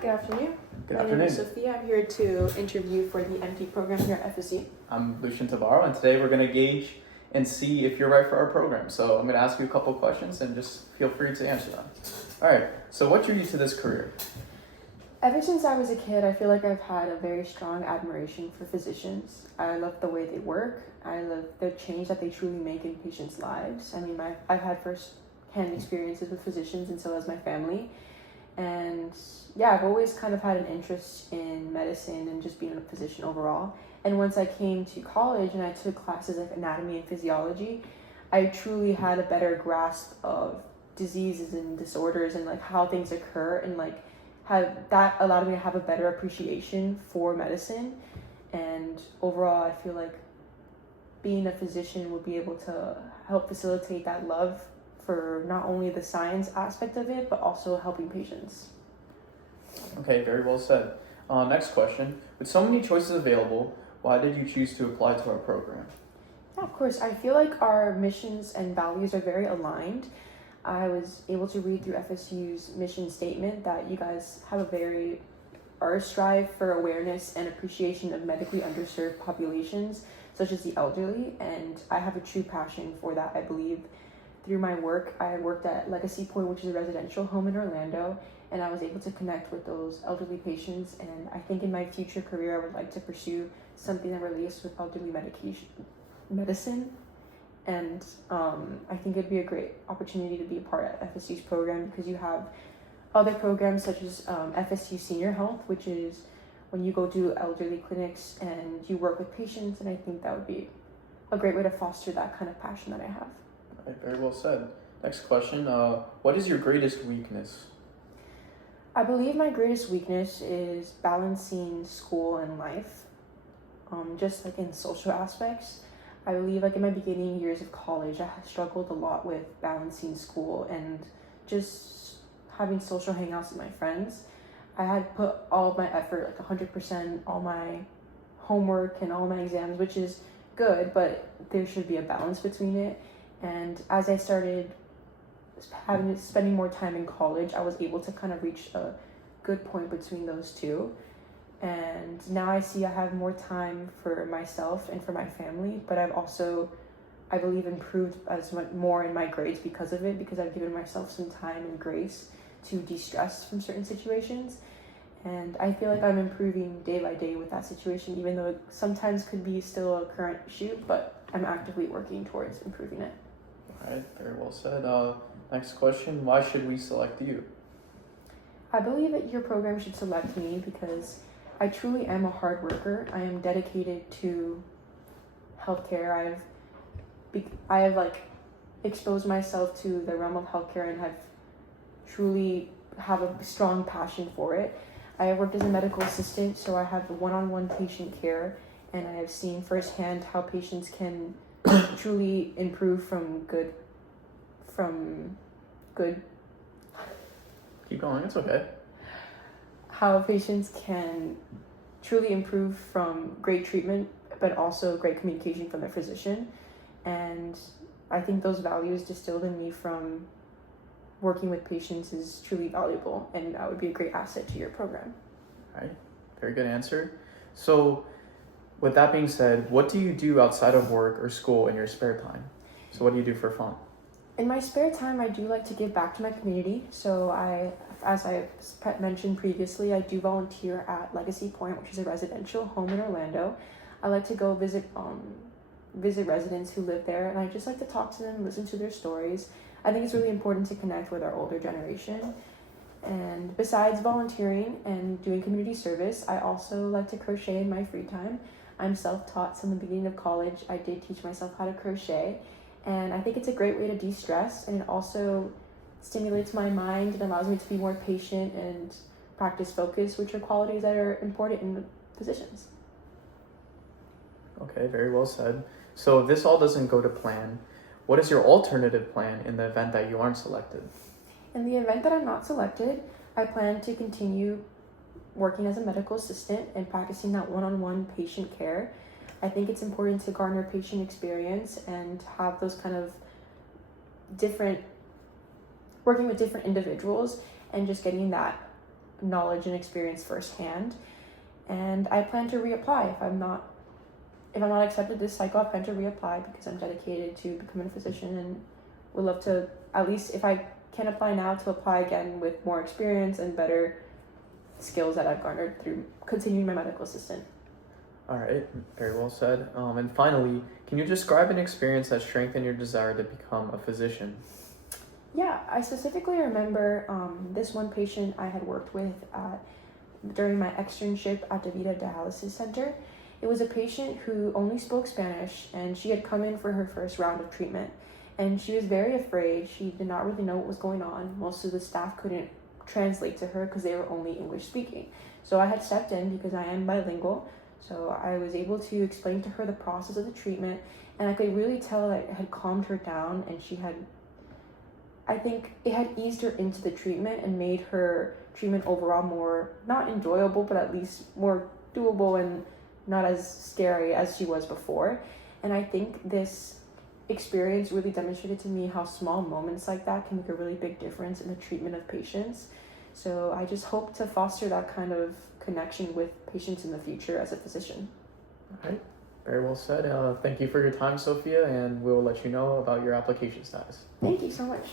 Good afternoon. Good My afternoon. name is Sophia. I'm here to interview for the MD program here at FSU. I'm Lucian Tabarro, and today we're going to gauge and see if you're right for our program. So I'm going to ask you a couple questions and just feel free to answer them. All right, so what drew you to this career? Ever since I was a kid, I feel like I've had a very strong admiration for physicians. I love the way they work. I love the change that they truly make in patients' lives. I mean, I've had first-hand experiences with physicians, and so has my family. And yeah, I've always kind of had an interest in medicine and just being a physician overall. And once I came to college and I took classes like anatomy and physiology, I truly had a better grasp of diseases and disorders and like how things occur, and like have that allowed me to have a better appreciation for medicine. And overall, I feel like being a physician would be able to help facilitate that love for not only the science aspect of it, but also helping patients. Okay, very well said. Next question. With so many choices available, why did you choose to apply to our program? Yeah, of course. I feel like our missions and values are very aligned. I was able to read through FSU's mission statement that you guys have a strive for awareness and appreciation of medically underserved populations, such as the elderly, and I have a true passion for that. I believe through my work, I worked at Legacy Point, which is a residential home in Orlando, and I was able to connect with those elderly patients. And I think in my future career, I would like to pursue something that relates with elderly medicine. And I think it'd be a great opportunity to be a part of FSU's program, because you have other programs such as FSU Senior Health, which is when you go to elderly clinics and you work with patients. And I think that would be a great way to foster that kind of passion that I have. All right, very well said. Next question. What is your greatest weakness? I believe my greatest weakness is balancing school and life, just like in social aspects. I believe like in my beginning years of college, I struggled a lot with balancing school and just having social hangouts with my friends. I had put all of my effort, like 100%, all my homework and all my exams, which is good, but there should be a balance between it. And as I started spending more time in college, I was able to kind of reach a good point between those two. And now I see I have more time for myself and for my family, but I've also, I believe, improved as much more in my grades because of it, because I've given myself some time and grace to de-stress from certain situations. And I feel like I'm improving day by day with that situation, even though it sometimes could be still a current issue, but I'm actively working towards improving it. All right, very well said. Next question. Why should we select you? I believe that your program should select me because I truly am a hard worker. I am dedicated to healthcare. I have like exposed myself to the realm of healthcare and have truly have a strong passion for it. I have worked as a medical assistant, so I have one-on-one patient care, and I have seen firsthand how patients can truly improve from good. Keep going, it's okay. How patients can truly improve from great treatment, but also great communication from their physician. And I think those values distilled in me from working with patients is truly valuable, and that would be a great asset to your program. All right, very good answer. So with that being said, what do you do outside of work or school in your spare time? So what do you do for fun? In my spare time, I do like to give back to my community. So as I mentioned previously, I do volunteer at Legacy Point, which is a residential home in Orlando. I like to go visit residents who live there, and I just like to talk to them, listen to their stories. I think it's really important to connect with our older generation. And besides volunteering and doing community service, I also like to crochet in my free time. I'm self-taught, so in the beginning of college, I did teach myself how to crochet. And I think it's a great way to de-stress, and it also stimulates my mind and allows me to be more patient and practice focus, which are qualities that are important in physicians. Okay, very well said. So if this all doesn't go to plan, what is your alternative plan in the event that you aren't selected? In the event that I'm not selected, I plan to continue working as a medical assistant and practicing that one-on-one patient care. I think it's important to garner patient experience and have those kind of working with different individuals and just getting that knowledge and experience firsthand. And I plan to reapply if I'm not accepted this cycle. I plan to reapply because I'm dedicated to becoming a physician and would love to, at least if I can apply now, to apply again with more experience and better skills that I've garnered through continuing my medical assistant. All right, very well said. And finally, can you describe an experience that strengthened your desire to become a physician? Yeah, I specifically remember this one patient I had worked with during my externship at the Vida Dialysis Center. It was a patient who only spoke Spanish, and she had come in for her first round of treatment. And she was very afraid. She did not really know what was going on. Most of the staff couldn't translate to her because they were only English speaking. So I had stepped in because I am bilingual. So I was able to explain to her the process of the treatment, and I could really tell that it had calmed her down, and I think it had eased her into the treatment and made her treatment overall more, not enjoyable, but at least more doable and not as scary as she was before. And I think this experience really demonstrated to me how small moments like that can make a really big difference in the treatment of patients. So I just hope to foster that kind of connection with patients in the future as a physician. All right, very well said. Thank you for your time, Sophia, and we'll let you know about your application status. Thank you so much.